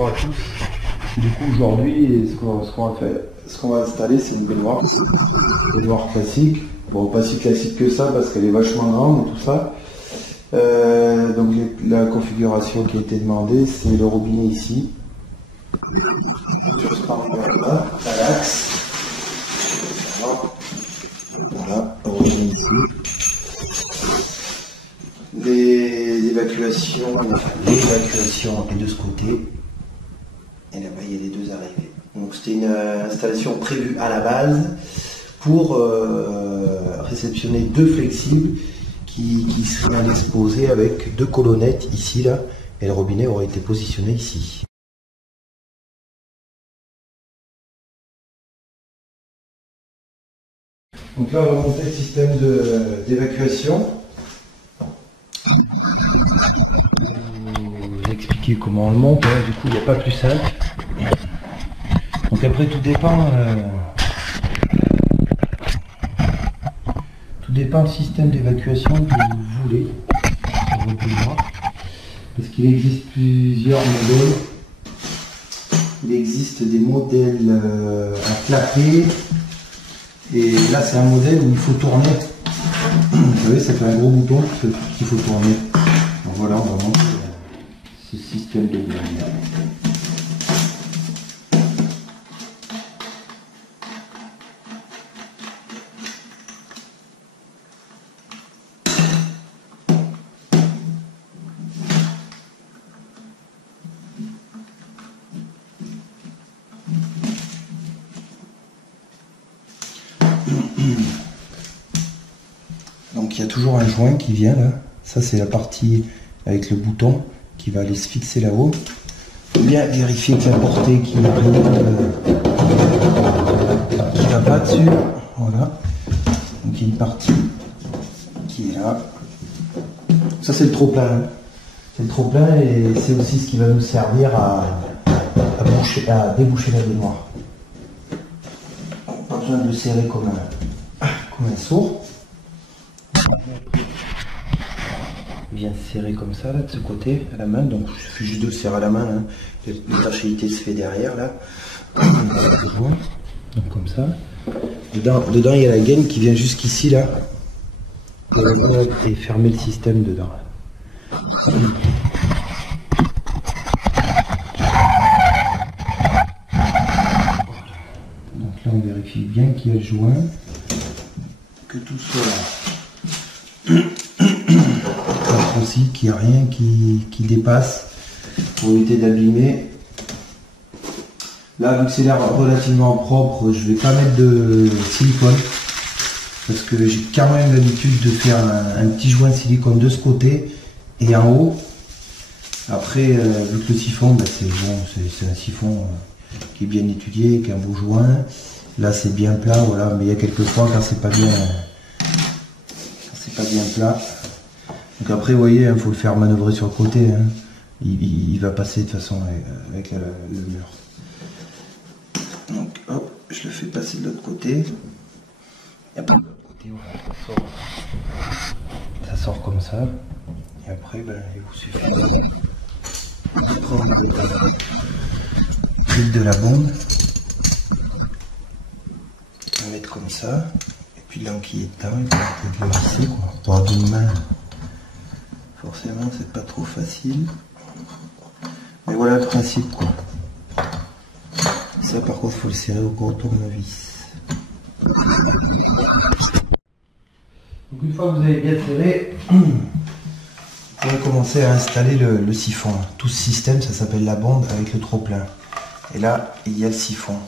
bonjour à tous. Du coup aujourd'hui ce qu'on va installer c'est une baignoire. Une baignoire classique. Bon, pas si classique que ça parce qu'elle est vachement grande et tout ça. Donc la configuration qui a été demandée, c'est le robinet ici. Sur ce parcours-là, à l'axe. Voilà, le robinet ici. L'évacuation est de ce côté. Et là-bas, il y a les deux arrivées. Donc c'était une installation prévue à la base pour réceptionner deux flexibles qui seraient à l'exposé avec deux colonnettes ici, là, et le robinet aurait été positionné ici. Donc là, on va monter le système d'évacuation. Vous expliquer comment on le monte, hein. Du coup il n'y a pas plus simple. Donc après tout dépend du système d'évacuation que vous voulez sur votre baignoire. Parce qu'il existe plusieurs modèles. Il existe des modèles à clapper. Et là c'est un modèle où il faut tourner. Vous savez, ça fait un gros bouton qu'il faut tourner. Donc voilà, on va monter ce système de lumière. Donc il y a toujours un joint qui vient là. Ça c'est la partie avec le bouton qui va aller se fixer là-haut. Il faut bien vérifier que la portée qui va pas dessus. Voilà. Donc il y a une partie qui est là. Ça c'est le trop-plein. C'est le trop-plein et c'est aussi ce qui va nous servir à déboucher la baignoire. Pas besoin de le serrer comme un sourd. Bien serré comme ça là de ce côté à la main, donc il suffit juste de le serrer à la main, hein. L'étanchéité se fait derrière là. Donc comme ça. Dedans il y a la gaine qui vient jusqu'ici là et fermer le système dedans. Donc là on vérifie bien qu'il y a le joint, que tout soit là. Aussi qu'il n'y a rien qui dépasse pour éviter d'abîmer. Là vu que c'est l'air relativement propre, je vais pas mettre de silicone parce que j'ai quand même l'habitude de faire un petit joint de silicone de ce côté et en haut. Après vu que le siphon c'est bon, c'est un siphon qui est bien étudié, qui a un beau joint. Là c'est bien plat, voilà, mais il y a quelques fois quand c'est pas bien plat. Donc après, vous voyez, il faut le faire manœuvrer sur le côté. Hein. Il va passer de toute façon avec le mur. Donc hop, je le fais passer de l'autre côté. Et après, de l'autre côté, voilà, ça sort comme ça. Et après, il vous suffit de prendre le fil de la bombe. On va mettre comme ça. Et puis l'enquille est dedans, il peut le visser, quoi. Pour d'une main. Forcément, c'est pas trop facile. Mais voilà le principe, quoi. Ça, par contre, il faut le serrer au gros tournevis. Donc, une fois que vous avez bien serré, vous pouvez commencer à installer le siphon. Tout ce système, ça s'appelle la bande avec le trop-plein. Et là, il y a le siphon.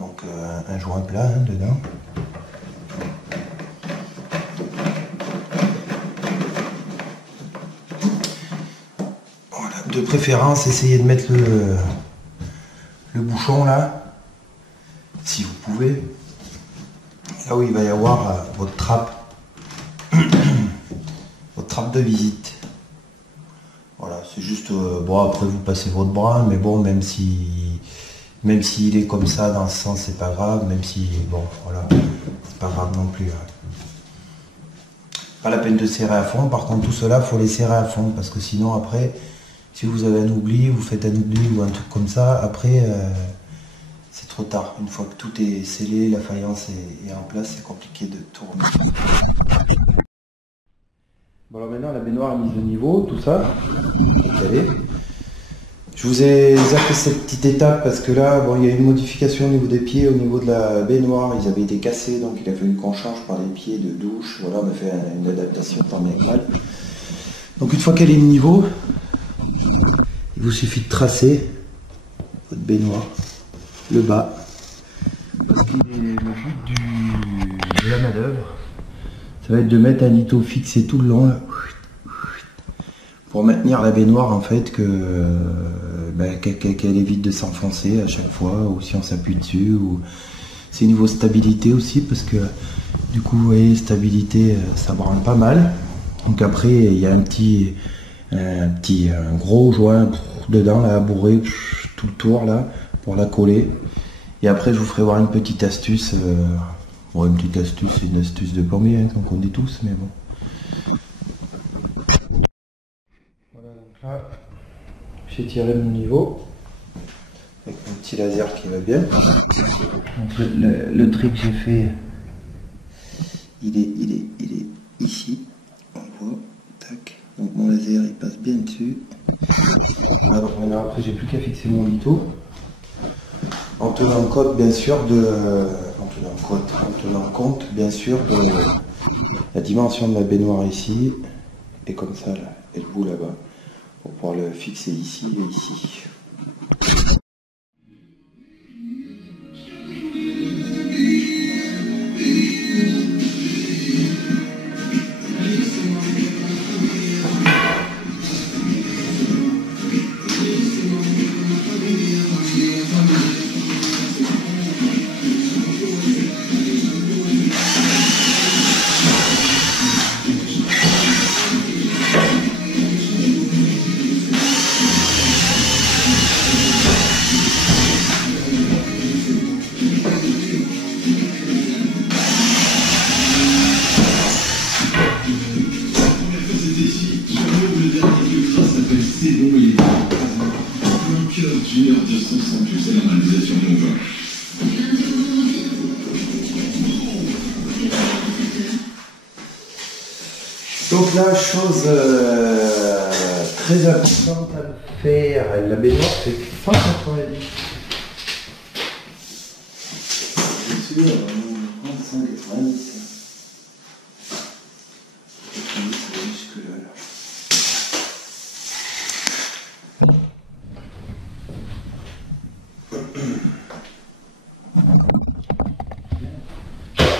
Donc, un joint plat dedans. De préférence, essayez de mettre le bouchon là, si vous pouvez, là où il va y avoir votre trappe de visite. Voilà, c'est juste, bon après vous passez votre bras, mais bon même s'il est comme ça dans ce sens, c'est pas grave, même si, bon voilà, c'est pas grave non plus. Pas la peine de serrer à fond, par contre tout cela, faut les serrer à fond, parce que sinon après, Si vous avez un oubli, vous faites un oubli ou un truc comme ça, après c'est trop tard. Une fois que tout est scellé, la faïence est en place, c'est compliqué de tout remettre. Bon alors maintenant la baignoire est mise au niveau, tout ça. Vous savez. Je vous ai zappé cette petite étape parce que là, bon, il y a une modification au niveau des pieds, au niveau de la baignoire, ils avaient été cassés, donc il a fallu qu'on change par les pieds de douche. Voilà, on a fait une adaptation tant bien que mal. Donc une fois qu'elle est au niveau, il vous suffit de tracer votre baignoire, le bas. Parce que le but de la manœuvre, ça va être de mettre un litho fixé tout le long là, pour maintenir la baignoire en fait qu'elle évite de s'enfoncer à chaque fois, ou si on s'appuie dessus, ou c'est niveau stabilité aussi parce que du coup vous voyez stabilité ça branle pas mal. Donc après il y a un gros joint dedans là à bourrer tout le tour là pour la coller. Et après je vous ferai voir une petite astuce, bon, une petite astuce, c'est une astuce de plombier hein, qu'on connaît tous, mais bon. Voilà, donc là j'ai tiré mon niveau avec mon petit laser qui va bien. Donc le trait que j'ai fait, il est ici, on le voit, tac. Donc mon laser il passe bien dessus. Voilà, donc maintenant après j'ai plus qu'à fixer mon litho. En tenant compte bien sûr bien sûr de la dimension de la baignoire ici, et comme ça là, et le bout là-bas, pour pouvoir le fixer ici et ici. Donc la chose très importante à faire, la baignoire c'est 190. Je suis à 190. Jusque là.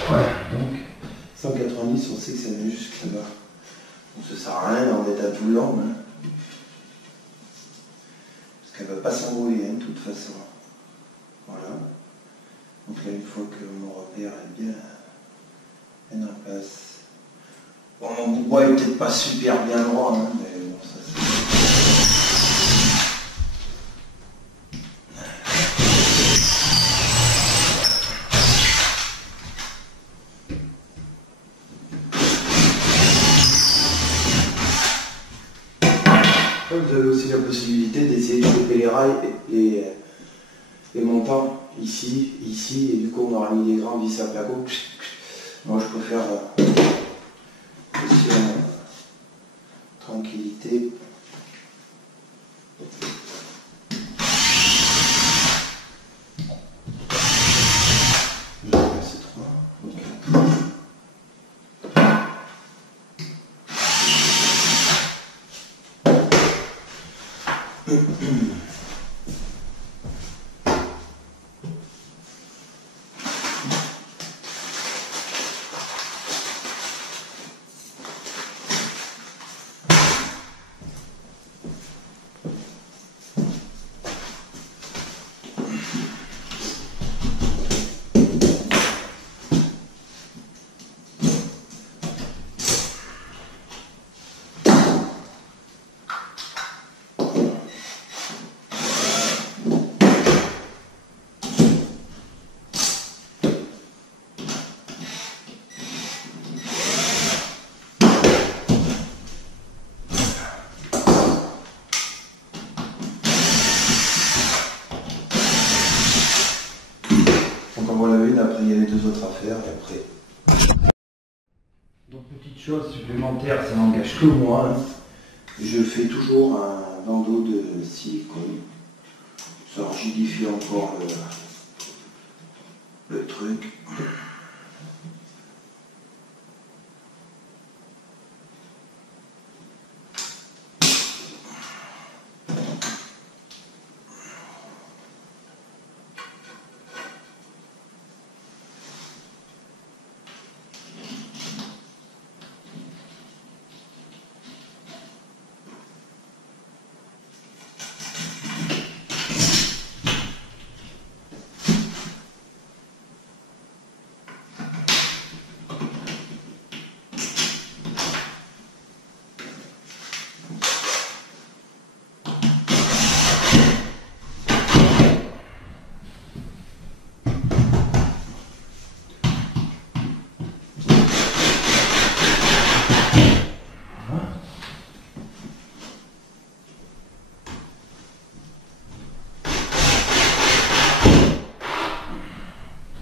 Voilà, donc 190, on sait que ça vient jusque là-bas. Donc ça sert à rien d'en mettre à tout le long, hein. Parce qu'elle ne va pas s'enrouler hein, de toute façon. Voilà. Donc là, une fois que mon repère est bien en place. Bon, mon bout de bois est peut-être pas super bien droit, hein, mais bon, ça c'est... Vous avez aussi la possibilité d'essayer de choper les rails et les montants ici, et du coup on aura mis des grands vis à placo. Moi je préfère aussi tranquillité. faire et après. Donc petite chose supplémentaire, ça n'engage que moi, hein. Je fais toujours un bandeau de silicone. Ça rigidifie encore le truc.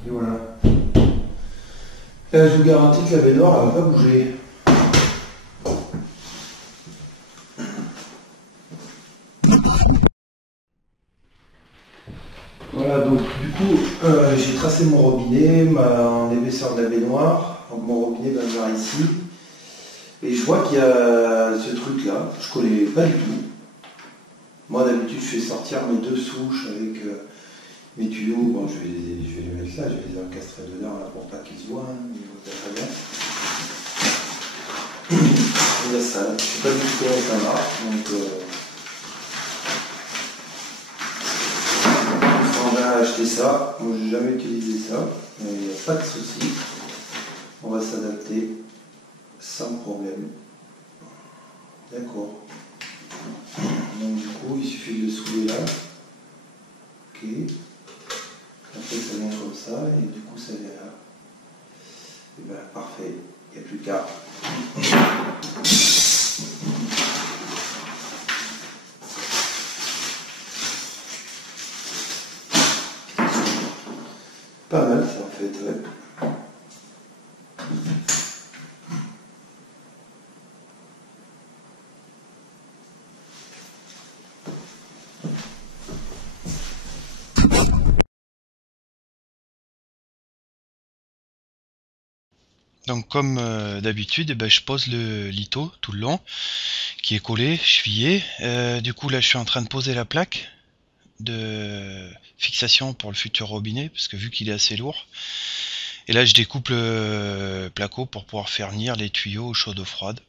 Et voilà. Là, je vous garantis que la baignoire, elle ne va pas bouger. Voilà, donc du coup, j'ai tracé mon robinet en épaisseur de la baignoire. Donc mon robinet va venir ici. Et je vois qu'il y a ce truc-là, je ne connais pas du tout. Moi d'habitude, je fais sortir mes deux souches avec mes tuyaux. Bon, je vais les mettre là, je vais les encastrer dedans là, pour pas qu'ils se voient. Hein, très bien. Il y a ça, là. Je ne sais pas du tout comment ça marche. Donc, on va acheter ça. Moi, j'ai jamais utilisé ça, mais il n'y a pas de souci. On va s'adapter sans problème. D'accord. Donc du coup, il suffit de le soulever là. Ok. Après, ça vient comme ça, et du coup, ça vient là. Et bien, parfait. Il n'y a plus qu'à. Pas mal, ça en fait, ouais. Donc comme d'habitude, eh ben, je pose le litho tout le long, qui est collé, chevillé. Du coup là je suis en train de poser la plaque de fixation pour le futur robinet, parce que vu qu'il est assez lourd. Et là je découpe le placo pour pouvoir faire venir les tuyaux chaude ou froide.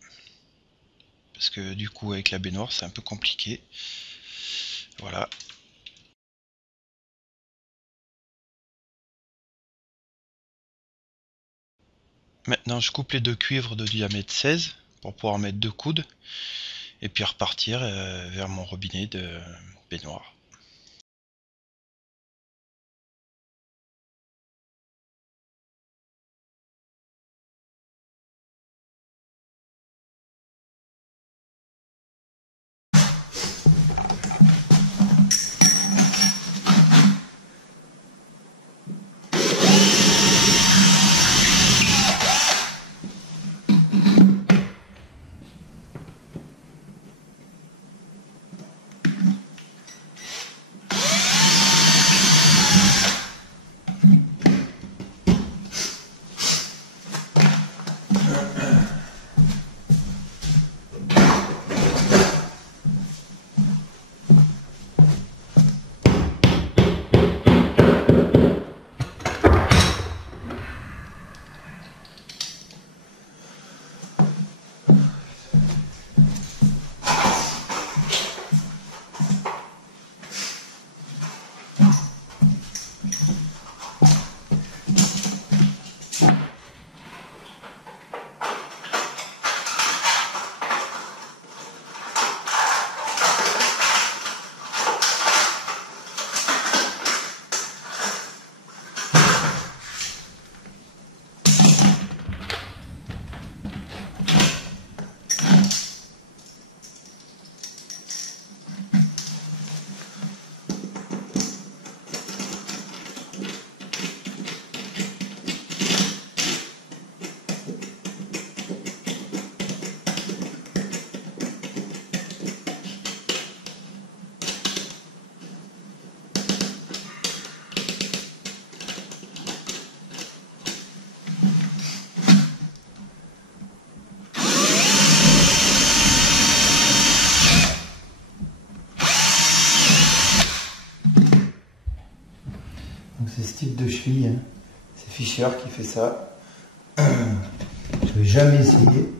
Parce que du coup avec la baignoire c'est un peu compliqué. Voilà. Maintenant je coupe les deux cuivres de diamètre 16 pour pouvoir mettre deux coudes. Et puis repartir vers mon robinet de baignoire. Fischer qui fait ça. Je n'ai jamais essayé.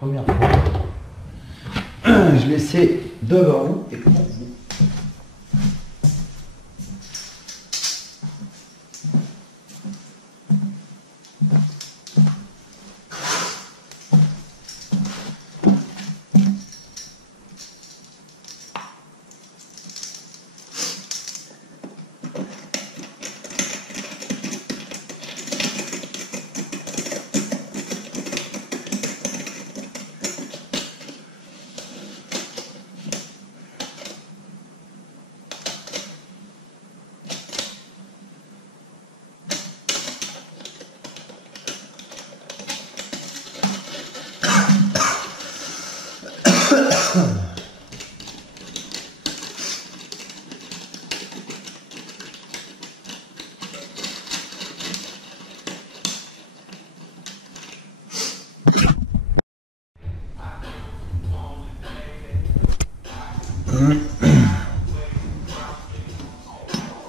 Première fois. Je l'essaie devant vous et pour vous.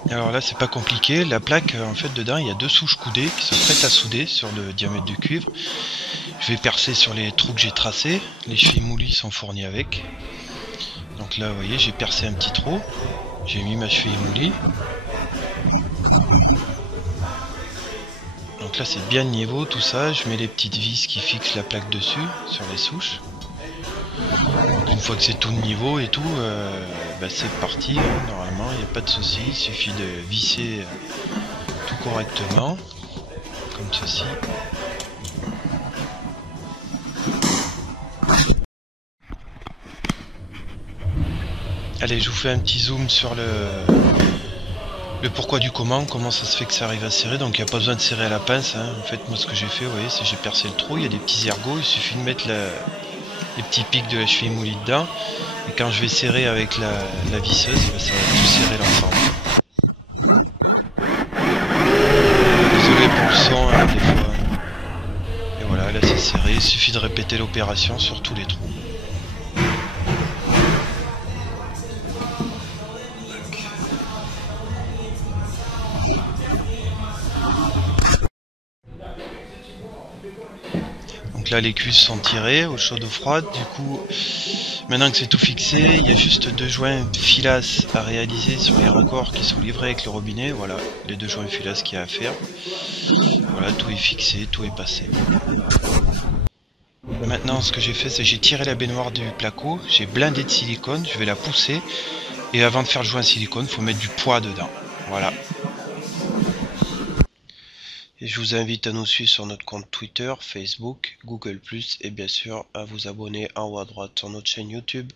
Alors là c'est pas compliqué, la plaque en fait dedans il y a 2 souches coudées qui sont prêtes à souder sur le diamètre de cuivre. Je vais percer sur les trous que j'ai tracés, les chevilles moulies sont fournies avec. Donc là vous voyez j'ai percé un petit trou, j'ai mis ma cheville moulie. Donc là c'est bien niveau tout ça, je mets les petites vis qui fixent la plaque dessus sur les souches. Une fois que c'est tout de niveau et tout, c'est parti, hein. Normalement il n'y a pas de souci, il suffit de visser tout correctement, comme ceci. Allez, je vous fais un petit zoom sur le pourquoi du comment ça se fait que ça arrive à serrer. Donc il n'y a pas besoin de serrer à la pince, hein. En fait moi ce que j'ai fait, vous voyez, c'est j'ai percé le trou, il y a des petits ergots, il suffit de mettre les petits pics de la cheville moulie dedans. Et quand je vais serrer avec la visseuse, ça va tout serrer l'ensemble. Désolé pour le son, hein, des fois. Et voilà, là c'est serré, il suffit de répéter l'opération sur tous les trous. Donc là les cuisses sont tirées au chaud d'eau froide, du coup maintenant que c'est tout fixé, il y a juste 2 joints filasse à réaliser sur les raccords qui sont livrés avec le robinet. Voilà, les 2 joints filasse qu'il y a à faire. Voilà, tout est fixé, tout est passé. Maintenant ce que j'ai fait, c'est j'ai tiré la baignoire du placo, j'ai blindé de silicone, je vais la pousser. Et avant de faire le joint silicone, il faut mettre du poids dedans. Voilà. Et je vous invite à nous suivre sur notre compte Twitter, Facebook, Google+, et bien sûr à vous abonner en haut à droite sur notre chaîne YouTube.